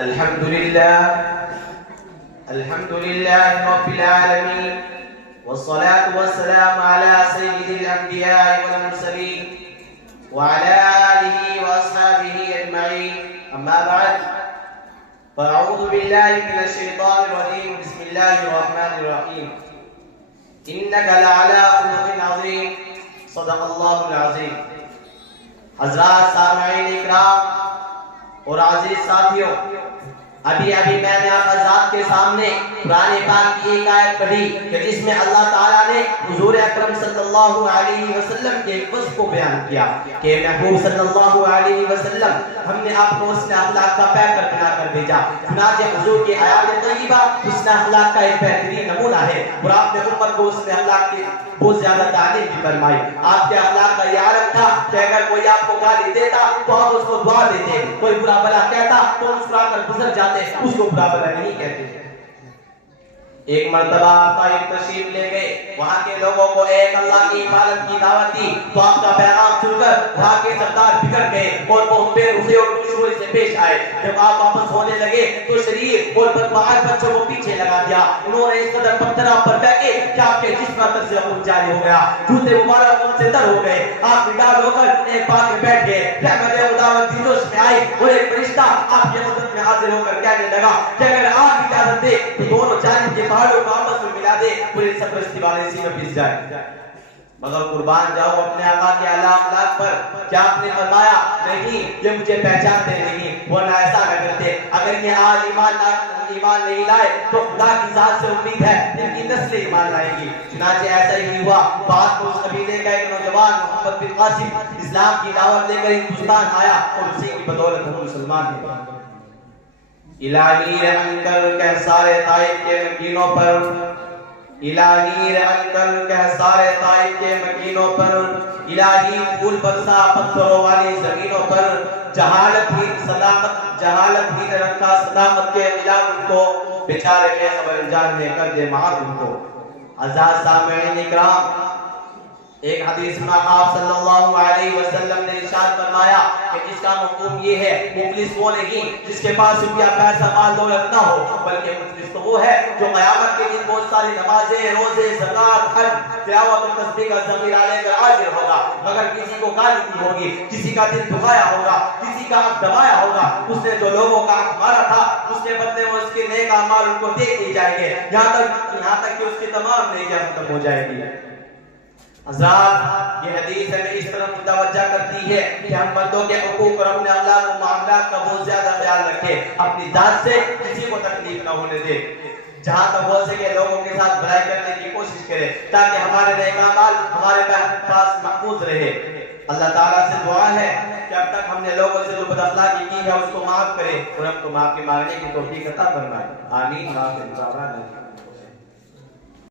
الحمد لله رب العالمين، والصلاة والسلام على سيد الأنبياء والمرسلين وعلى آله وأصحابه أجمعين. أما بعد، فأعوذ بالله من الشيطان الرجيم. بسم الله الرحمن الرحيم. إنك لعلى خلق عظيم. صدق الله العظيم. حضرات سامعین اکرام اور عزیز ساتھیوں، ابھی میں نے آپ حضرات کے سامنے قرآن پاک کی ایک آیت پڑھی کہ جس میں اللہ تعالیٰ نے حضور اکرم صلی اللہ علیہ وسلم کے وصف کو بیان کیا کہ محبوب صلی اللہ علیہ وسلم، ہم نے آپ کو حسن اخلاق کا پیکر بنا کر بھیجا. چنانچہ حضور کی آیات طیبہ حسن اخلاق کا ایک بہترین نمونہ ہے، اور آپ نے امت کو حسن اخلاق کی بہت زیادہ تعلیم بھی فرمائی. آپ کے اخلاق کا یہ عالم تھا کہ اگر کوئی آپ کو گالی دیتا تو آپ اس کو دعا دیتے، کوئی برا بلا کہتا تو مسکرا کر گزر جاتے، اس کو برا بلا نہیں کہتے. ایک مرتبہ آپ طائف تشریف لے گئے، وہاں کے لوگوں کو ایک اللہ کی عبادت کی دعوت دی تو آپ کا پیغام سن کر وہاں کے سردار بگڑ گئے اور وہ بے رخی اور خوشروئی سے پیش آئے. جب آپ واپس ہونے لگے تو شریف اور بدبخت بچوں کو پیچھے لگا دیا. انہوں نے اس قدر پتھر آپ پر پھینکے کہ آپ کے جسم پر سے خون جاری ہو گیا، جوتے مبارک ان سے تر ہو گئے. آپ نڈال ہو کر ایک بات میں بیٹھ گئے. رحمت خدا جوش میں آئی اور ایک فرشتہ آپ کی حضرت میں حاضر ہو کر کہنے لگا کہ اگر آپ اجازت دے تو دونوں جانب کے پہاڑوں کو آپس میں ملا دے، پورے سرپرستی والے اسی میں پس جائے. مگر قربان جاؤ اپنے آقا کے اعلیٰ اخلاق پر. کیا آپ نے فرمایا نہیں یہ مجھے پہچانتے نہیں، ورنہ ایسا نہ کرتے. اگر یہ آج ایمان نہیں لائے تو خدا کی ذات سے امید ہے ان کی نسل ایمان لائے گی. چنانچہ ایسا ہی ہوا. بعد میں اس قبیلے کا ایک نوجوان محمد بن قاسم اسلام کی دعوت لے کر ہندوستان آیا اور اسی کی بدولت ہم مسلمان ہیں. الہی رحم کر کہ سارے طائف کے مکینوں پر، الہی رحم کر کہ سارے طائف کے مکینوں پر، الہی پھول برسا پتھروں والی زمینوں پر. جہالت ہی نے رکھا صداقت کے خلاف ان کو، بیچارے بے خبر انجام نے کر دے معاف ان کو. عزیز سامعین اکرام، ایک حدیث میں آپ صلی اللہ علیہ وسلم نے ارشاد فرمایا کہ اس کا مفہوم یہ ہے مفلس وہ نہیں جس کے پاس روپیہ پیسہ مال دولت نہ ہو، بلکہ مفلس تو وہ ہے جو قیامت کے دن بہت ساری نمازیں، روزے، زکات، حج، تلاوت اور تسبیح کا ذخیرہ لے کر حاضر ہوگا، مگر کسی کو گالی دی ہوگی، کسی کا دل دکھایا ہوگا، کسی کا حق دبایا ہوگا، اس نے جو لوگوں کا حق مارا تھا اس کے بدلے میں اس کے نیک اعمال ان کو دے دیے جائیں گے، یہاں تک کہ اس کی تمام نیکیاں ختم ہو جائیں گی. حضرات، یہ حدیث ہمیں اس طرح متوجہ کرتی ہے کہ ہم بندوں کے حقوق اور اپنے اخلاق و معاملات کا بہت زیادہ خیال رکھیں، اپنی ذات سے کسی کو تکلیف نہ ہونے دیں. جہاں تک ہو سکے لوگوں کے ساتھ بھلائی کرنے کی کوشش کریں تاکہ ہمارے نیک اعمال ہمارے پاس محفوظ رہے. اللہ تعالیٰ سے دعا ہے کہ اب تک ہم نے لوگوں سے جو بد اخلاقی کی ہے اس کو معاف کرے اور ہم کو معافی مانگنے کی توفیق عطا فرمائے. آمین.